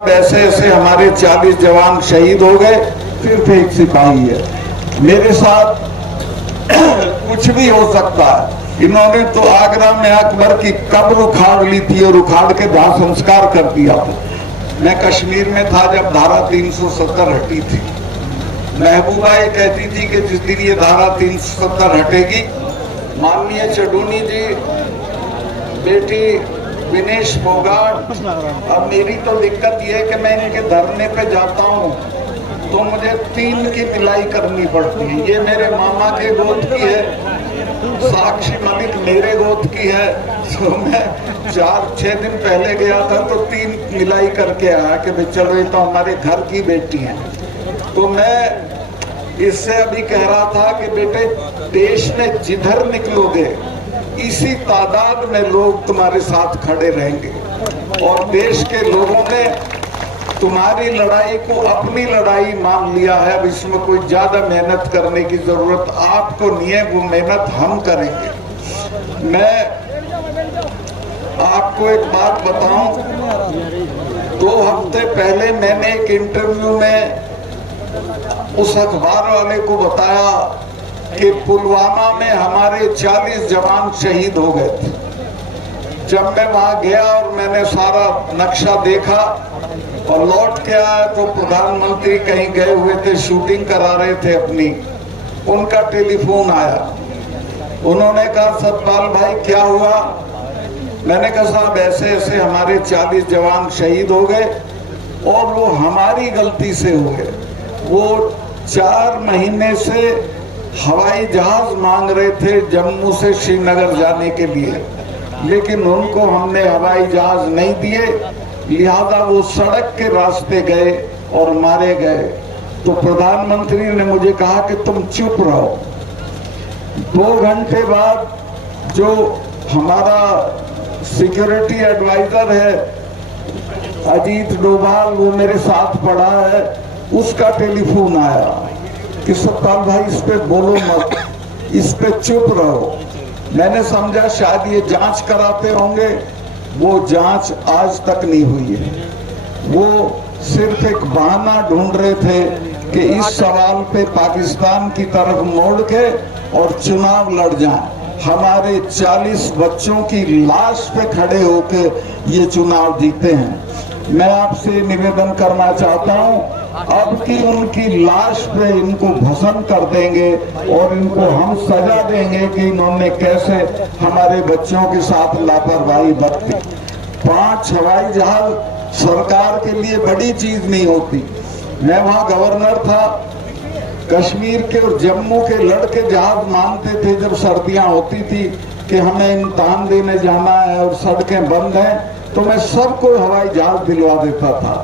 ऐसे ऐसे हमारे 40 जवान शहीद हो गए, सिर्फ एक सिपाही है। मेरे साथ कुछ भी हो सकता है। इन्होंने तो आगरा में अकबर की कब्र उखाड़ ली थी और उखाड़ के दाह संस्कार कर दिया था। मैं कश्मीर में था जब धारा 370 हटी थी। महबूबा ये कहती थी कि जिस दिन ये धारा 370 हटेगी, माननीय चडूनी जी, बेटी विनेश फोगाट, अब मेरी तो दिक्कत ये है कि मैं इनके धरने पे जाता हूँ तो मुझे 3 की पिलाई करनी पड़ती है। ये मेरे मामा के गोद की है, साक्षी मलिक मेरे गोद की है। तो मैं 4-6 दिन पहले गया था तो 3 पिलाई करके आया कि भाई चलो ये तो हमारे घर की बेटी है। तो मैं इससे अभी कह रहा था कि बेटे, देश में जिधर निकलोगे इसी तादाद में लोग तुम्हारे साथ खड़े रहेंगे और देश के लोगों ने तुम्हारी लड़ाई को अपनी लड़ाई मान लिया है। अब इसमें कोई ज्यादा मेहनत करने की जरूरत आपको नहीं है, वो मेहनत हम करेंगे। मैं आपको एक बात बताऊं, 2 हफ्ते पहले मैंने एक इंटरव्यू में उस अखबार वाले को बताया कि पुलवामा में हमारे 40 जवान शहीद हो गए थे। जब मैं वहां गया और मैंने सारा नक्शा देखा और लौट के आया तो प्रधानमंत्री कहीं गए हुए थे, शूटिंग करा रहे थे अपनी। उनका टेलीफोन आया, उन्होंने कहा सतपाल भाई क्या हुआ? मैंने कहा साहब ऐसे ऐसे हमारे 40 जवान शहीद हो गए और वो हमारी गलती से हो गए। वो 4 महीने से हवाई जहाज मांग रहे थे जम्मू से श्रीनगर जाने के लिए, लेकिन उनको हमने हवाई जहाज नहीं दिए, लिहाजा वो सड़क के रास्ते गए और मारे गए। तो प्रधानमंत्री ने मुझे कहा कि तुम चुप रहो। 2 घंटे बाद जो हमारा सिक्योरिटी एडवाइजर है अजीत डोभाल, वो मेरे साथ पड़ा है, उसका टेलीफोन आया कि सतपाल भाई इस पे बोलो मत, इस पे चुप रहो। मैंने समझा शायद ये जांच कराते होंगे, वो जांच आज तक नहीं हुई है। वो सिर्फ एक बहाना ढूंढ रहे थे कि इस सवाल पे पाकिस्तान की तरफ मोड़ के और चुनाव लड़ जाएं। हमारे 40 बच्चों की लाश पे खड़े होके ये चुनाव जीते हैं। मैं आपसे निवेदन करना चाहता हूं, अब की उनकी लाश पे इनको भस्म कर देंगे और इनको हम सजा देंगे कि इन्होंने कैसे हमारे बच्चों के साथ लापरवाही बरती। 5 हवाई जहाज सरकार के लिए बड़ी चीज नहीं होती। मैं वहां गवर्नर था, कश्मीर के और जम्मू के लड़के जहाज मांगते थे जब सर्दियां होती थी कि हमें इम्तिहान देने जाना है और सड़कें बंद हैं, तो मैं सबको हवाई जहाज दिलवा देता था।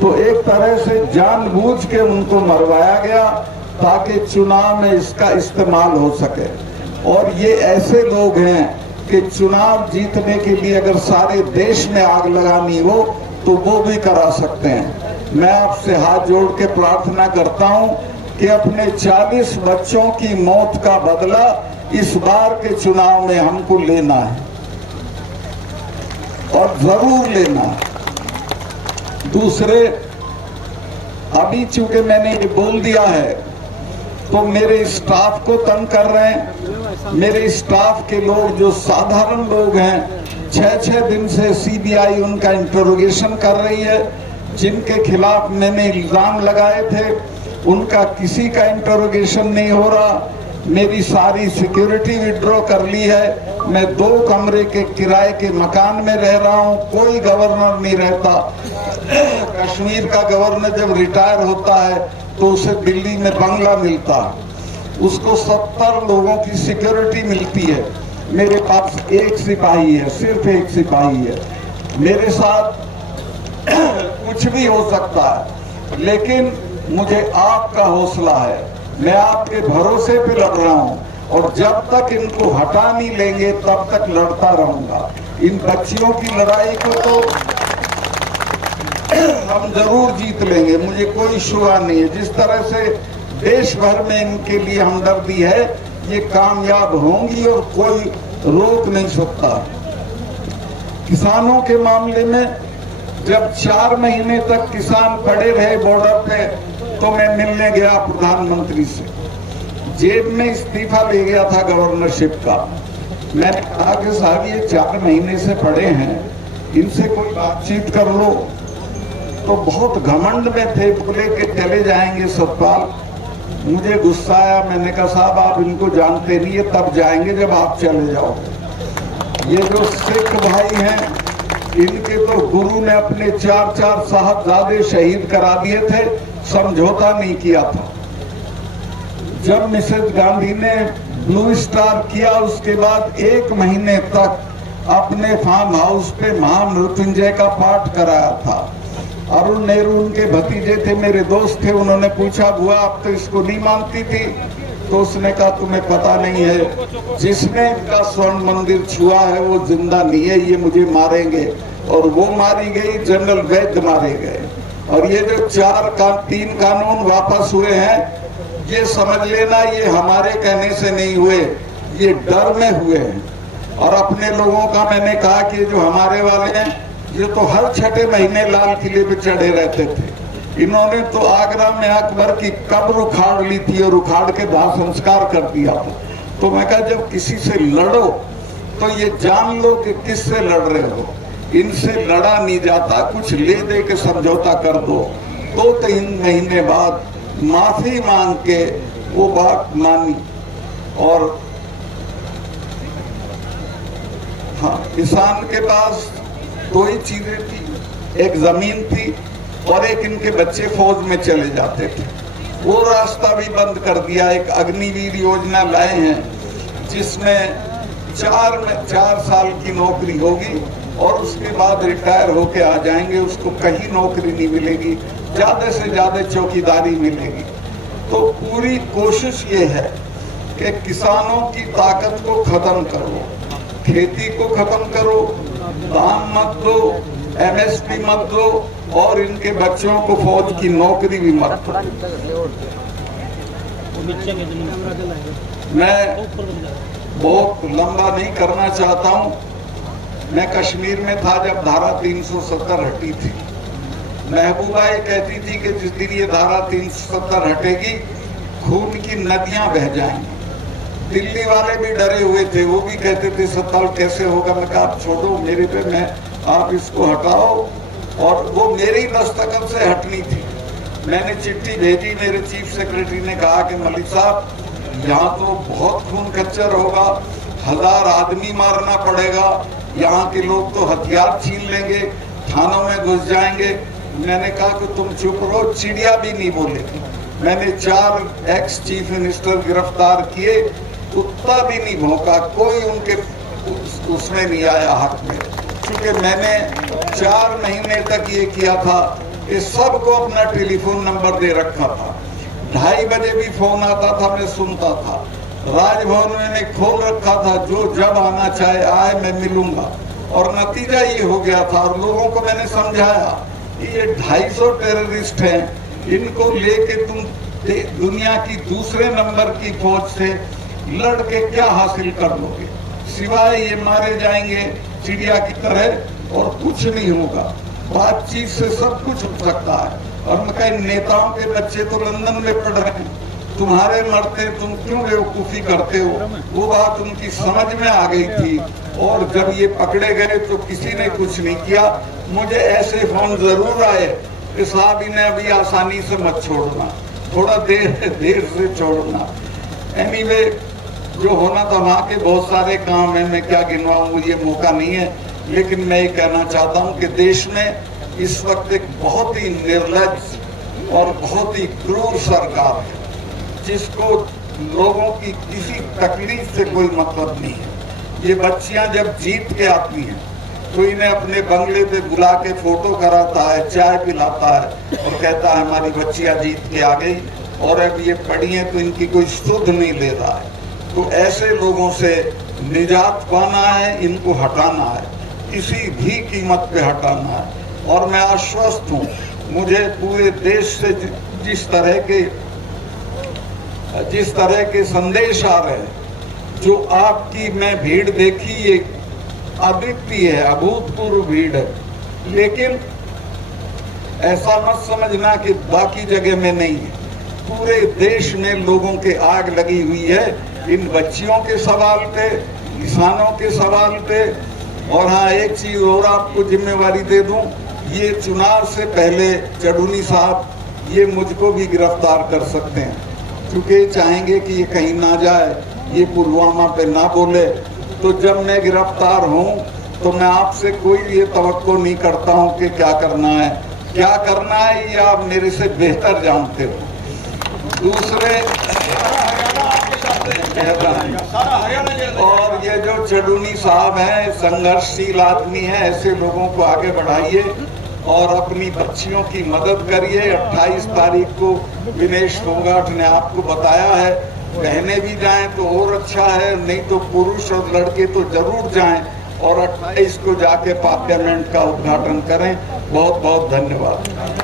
तो एक तरह से जानबूझ के उनको मरवाया गया ताकि चुनाव में इसका इस्तेमाल हो सके। और ये ऐसे लोग हैं कि चुनाव जीतने के लिए अगर सारे देश में आग लगानी हो तो वो भी करा सकते हैं। मैं आपसे हाथ जोड़ के प्रार्थना करता हूं कि अपने 40 बच्चों की मौत का बदला इस बार के चुनाव में हमको लेना है और जरूर लेना है। दूसरे, अभी चूंकि मैंने ये बोल दिया है तो मेरे स्टाफ को तंग कर रहे हैं। मेरे स्टाफ के लोग जो साधारण लोग हैं, 6-6 दिन से सीबीआई उनका इंटरोगेशन कर रही है। जिनके खिलाफ मैंने इल्जाम लगाए थे उनका किसी का इंटरोगेशन नहीं हो रहा। मेरी सारी सिक्योरिटी विड्रॉ कर ली है। मैं 2 कमरे के किराए के मकान में रह रहा हूं, कोई गवर्नर नहीं रहता। कश्मीर का गवर्नर जब रिटायर होता है तो उसे दिल्ली में बंगला मिलता है, उसको 70 लोगों की सिक्योरिटी मिलती है। मेरे पास 1 सिपाही है, सिर्फ 1 सिपाही है। मेरे साथ कुछ भी हो सकता है, लेकिन मुझे आपका हौसला है। मैं आपके भरोसे पे लड़ रहा हूं और जब तक इनको हटा नहीं लेंगे तब तक लड़ता रहूंगा। इन बच्चियों की लड़ाई को तो हम जरूर जीत लेंगे, मुझे कोई शुबा नहीं है। जिस तरह से देश भर में इनके लिए हमदर्दी है, ये कामयाब होंगी और कोई रोक नहीं सकता। किसानों के मामले में जब 4 महीने तक किसान पड़े रहे बॉर्डर पे, तो मैं मिलने गया प्रधानमंत्री से। जेब में इस्तीफा ले गया था गवर्नरशिप का। मैंने कहा कि साहब ये 4 महीने से पड़े हैं, इनसे कोई बातचीत कर लो। तो बहुत घमंड में थे, बोले कि चले जाएंगे सतपाल। मुझे गुस्सा आया, मैंने कहा साहब आप इनको जानते नहीं है, तब जाएंगे जब आप चले जाओ। ये जो सिख भाई हैं, इनके तो गुरु ने अपने 4 साहबजादे शहीद करा दिए थे, समझौता नहीं किया था। जब मिसेज गांधी ने ब्लू स्टार किया, उसके बाद 1 महीने तक अपने फार्म हाउस पे महामृत्युंजय का पाठ कराया था। अरुण नेहरू उनके भतीजे थे, मेरे दोस्त थे। उन्होंने पूछा बुआ आप तो इसको नहीं मानती थी? तो उसने कहा तुम्हें पता नहीं है, जिसने इनका स्वर्ण मंदिर छुआ है वो जिंदा नहीं है, ये मुझे मारेंगे। और वो मारी गई, जनरल वैद्य मारे गए। और ये जो 3 कानून वापस हुए हैं, ये समझ लेना ये हमारे कहने से नहीं हुए, ये डर में हुए हैं। और अपने लोगों का मैंने कहा कि जो हमारे वाले हैं, ये तो हर 6ठे महीने लाल किले पे चढ़े रहते थे। इन्होंने तो आगरा में अकबर की कब्र उखाड़ ली थी और उखाड़ के दाह संस्कार कर दिया था। तो मैं कहा जब किसी से लड़ो तो ये जान लो कि किससे लड़ रहे हो। इनसे लड़ा नहीं जाता, कुछ ले दे के समझौता कर दो। 2-3 महीने बाद माफी मांग के वो बात मानी। और हाँ, किसान के पास 2 ही चीजें थी, एक जमीन थी और एक इनके बच्चे फौज में चले जाते थे। वो रास्ता भी बंद कर दिया। एक अग्निवीर योजना लाए हैं जिसमें 4 साल की नौकरी होगी और उसके बाद रिटायर होके आ जाएंगे, उसको कहीं नौकरी नहीं मिलेगी, ज्यादा से ज्यादा चौकीदारी मिलेगी। तो पूरी कोशिश ये है कि किसानों की ताकत को खत्म करो, खेती को खत्म करो, दाम मत दो, MSP मत दो और इनके बच्चों को फौज की नौकरी भी मत दो। मैं बहुत लंबा नहीं करना चाहता हूँ। मैं कश्मीर में था जब धारा 370 हटी थी। महबूबा ये कहती थी कि जिस दिन ये धारा 370 हटेगी, खून की नदियां बह जाएंगी। दिल्ली वाले भी डरे हुए थे, वो भी कहते थे सत्ताल कैसे होगा। मैं कहा आप छोड़ो मेरे पे, मैं आप इसको हटाओ। और वो मेरी दस्तखत से हटनी थी। मैंने चिट्ठी भेजी, मेरे चीफ सेक्रेटरी ने कहा कि मलिक साहब यहाँ तो बहुत खून खच्चर होगा, 1000 आदमी मारना पड़ेगा, यहाँ के लोग तो हथियार छीन लेंगे, थानों में घुस जाएंगे। मैंने कहा कि तुम चुप रहो, चिड़िया भी नहीं बोलेगी। मैंने 4 एक्स चीफ मिनिस्टर गिरफ्तार किए, कुत्ता भी नहीं भौंका, कोई उनके उसमें नहीं आया हक में। क्योंकि मैंने 4 महीने तक ये किया था कि सबको अपना टेलीफोन नंबर दे रखा था। 2:30 बजे भी फोन आता था, मैं सुनता था। राजभवन मैंने खोल रखा था, जो जब आना चाहे आए, मैं मिलूंगा। और नतीजा ये हो गया था। और लोगों को मैंने समझाया कि ये 250 टेररिस्ट हैं, इनको लेके तुम दुनिया की दूसरे नंबर की फौज से लड़ के क्या हासिल कर लोगे, सिवाय ये मारे जाएंगे चिड़िया की तरह और कुछ नहीं होगा। बातचीत से सब कुछ हो सकता है। और मैं कहीं नेताओं के बच्चे तो लंदन में पढ़ रहे हैं, तुम्हारे मरते तुम क्यों बेवकूफी करते हो। वो बात उनकी समझ में आ गई थी। और जब ये पकड़े गए तो किसी ने कुछ नहीं किया। मुझे ऐसे फोन जरूर आए कि साहब इन्हें अभी आसानी से मत छोड़ना, थोड़ा देर से छोड़ना। एनीवे, जो होना था वहाँ के बहुत सारे काम है, मैं क्या गिनवाऊं, ये मौका नहीं है। लेकिन मैं ये कहना चाहता हूँ कि देश में इस वक्त एक बहुत ही निर्लज्ज और बहुत ही क्रूर सरकार है, जिसको लोगों की किसी तकलीफ से कोई मतलब नहीं है। ये बच्चियां जब जीत के आती हैं तो इन्हें अपने बंगले पे बुला के फोटो कराता है, चाय पिलाता है और कहता है हमारी बच्चियां जीत के आ गई। और अब ये पढ़ी हैं तो इनकी कोई सुध नहीं ले रहा है। तो ऐसे लोगों से निजात पाना है, इनको हटाना है, किसी भी कीमत पे हटाना है। और मैं आश्वस्त हूँ, मुझे पूरे देश से जिस तरह के संदेश आ रहे हैं, जो आपकी मैं भीड़ देखी, ये अद्वितीय है, अभूतपूर्व भीड़ है। लेकिन ऐसा मत समझना कि बाकी जगह में नहीं है। पूरे देश में लोगों के आग लगी हुई है इन बच्चियों के सवाल पे, किसानों के सवाल पे। और हाँ, एक चीज और आपको जिम्मेवारी दे दूं, ये चुनाव से पहले चढ़ूनी साहब ये मुझको भी गिरफ्तार कर सकते हैं, क्योंकि चाहेंगे कि ये कहीं ना जाए, ये पुलवामा पे ना बोले। तो जब मैं गिरफ्तार हूँ तो मैं आपसे कोई ये तवक्को नहीं करता हूँ कि क्या करना है ये आप मेरे से बेहतर जानते हो। दूसरे और ये जो चढ़ूनी साहब हैं, संघर्षशील आदमी हैं, ऐसे लोगों को आगे बढ़ाइए और अपनी बच्चियों की मदद करिए। 28 तारीख को विनेश फोगाट ने आपको बताया है, बहनें भी जाएं तो और अच्छा है, नहीं तो पुरुष और लड़के तो जरूर जाएं और 28 को जाके पार्लियामेंट का उद्घाटन करें। बहुत बहुत धन्यवाद।